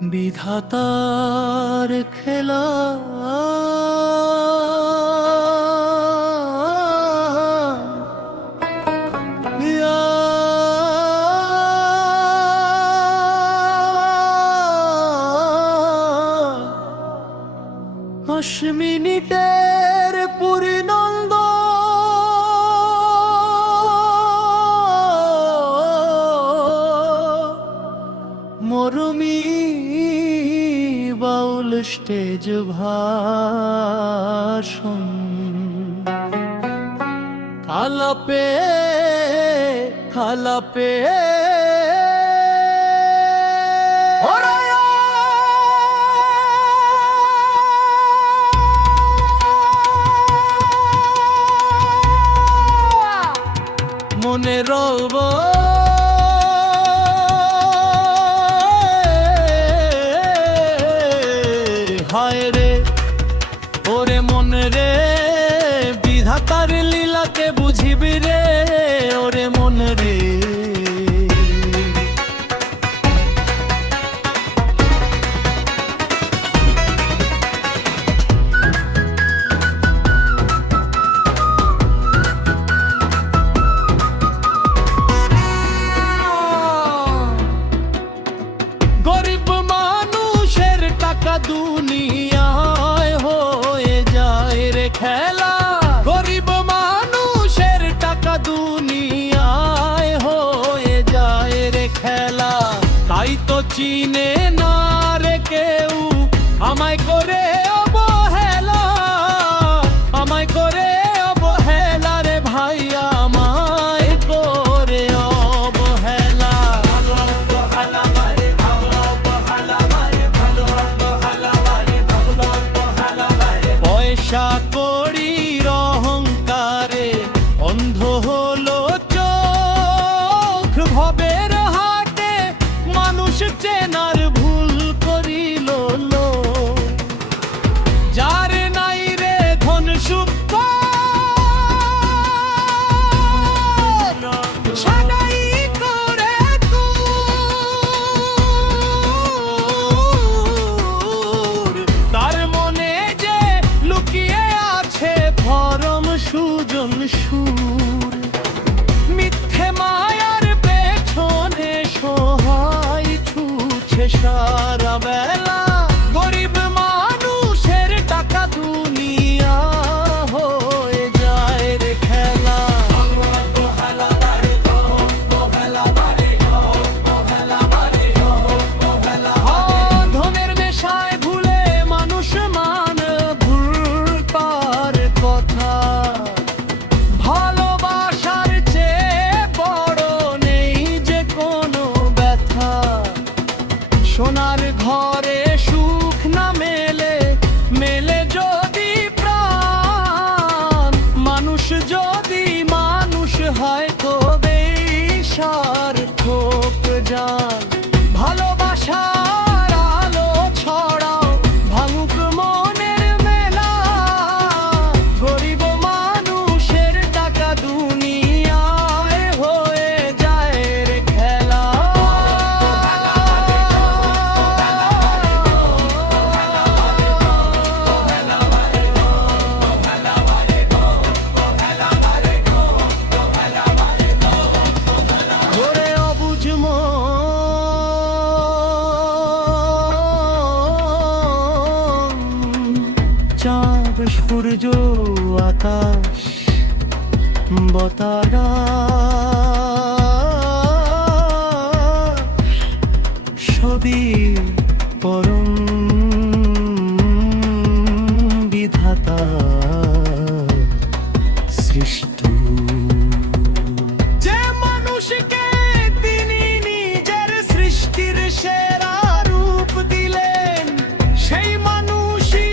বিধাতার খেলা মিনিটের পরিনন্দ মরমি বাউল স্টেজ ভাষণ খালাপে খালাপে মনে রব হায় রে ওরে মনে রে বিধাতার লীলাকে বুঝিবি রে ওরে মনে রে দুনিয়ায় হয়ে যায় রে খেলা গরিব মানুষের টাকা দুনিয়ায় হয়ে যায় রে খেলা তাই তো চিনে না রে কেউ আমায় করে অবহেলা আমায় করে অবহেলা রে ভাই আমায় করে অবহেলা পয়সা কড়ির অহংকারে অন্ধ হলো চোখ ভবের হাটে মানুষ চেনার ভুল করিল যার নাই রে ধন সুখ সাদাই করে তার মনে যে লুকিয়ে আছে ভরম সুজন সুর মিথ্যে মায়ার পেছনে সহায় ছুছে সারা বেলা গরিব মানুষের টাকা দুনিয়া হয়ে যায় রে খেলা ধনের নেশায় ভুলে মানুষ মান ভুল পার কথা ভালোবাসার চেয়ে বড় নেই যে কোনো ব্যথা সোনার ঘরে সুখ না মেলে মেলে যদি প্রাণ মানুষ যদি মানুষ হয় তবে সার্থক জান ভালোবাসার আলো ছড়াও ভাঙুক মনের মেলা গরিব মানুষের টাকা দুনিয়ায় হয়ে যায় রে খেলা ওরে অবুঝ চাঁদ সূর্য আকাশ বতারা সবই পরম বিধাতা সৃষ্ট যে মানুষকে তিনি নিজের সৃষ্টির সেরা রূপ দিলেন সেই মানুষই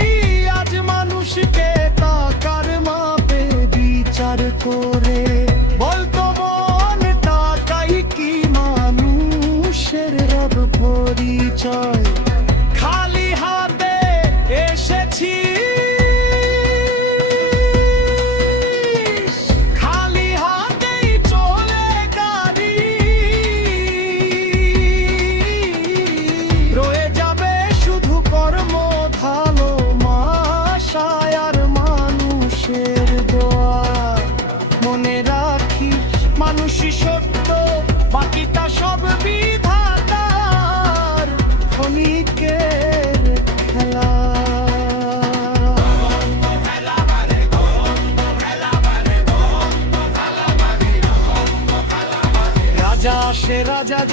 আজ মানুষকে টাকার মাপে বিচার করে বলতো মন টাকাই কি মানুষের রব পরিচয় খালি হাতে এসেছি খালি হাতেই চলে গাড়ি রয়ে যাবে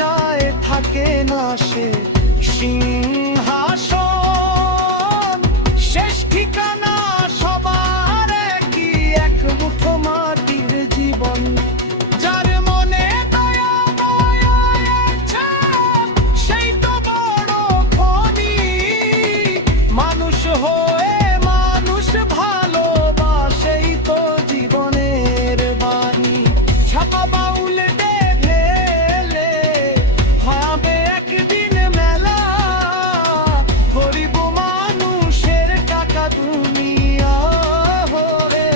যায় থাকে না সে সিংহাসন। শেষ ঠিকানা সবার কি এক মুঠো মাটির জীবন। যার মনে দয়া মায়া আছে সেই তো বড় ধনী। মানুষ হয়ে মানুষ ভালোবাসেই তো জীবনের বাণী। ছাপা বাউল ঢেলে হবে একদিন মেলা। গরিব মানুষের টাকা দুনিয়া হয়ে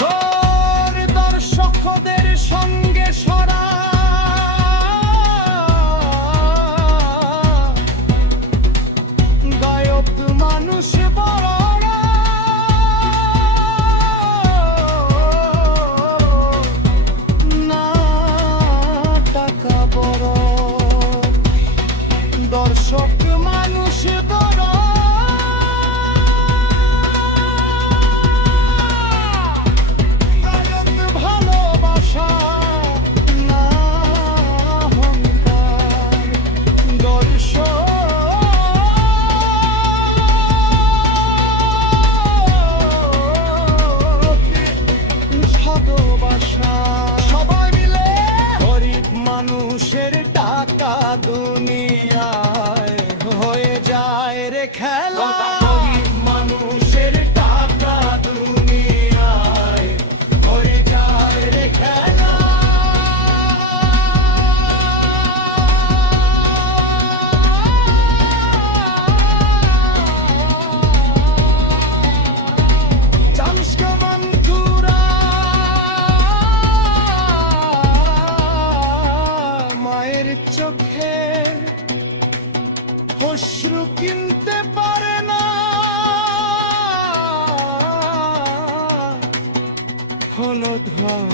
ঘরের দর্শকদের সঙ্গে সরা গায়ক মানুষ বড়রা। না টাকা বড়, দর্শক মানুষ বড়। গায়ক ভালোবাসা না অহংকার। দর্শক ভালোবাসা। সবাই মিলে গরিব মানুষের টাকা দুনিয়ায় হয়ে যায় রে খেলা। গরিব মানুষের টাকা দুনিয়ায় হয়ে যায় রে খেলা। জামশকে বন্ধুরা মায়ের চোখে অশ্রু কিনতে পারে না। হলো ধন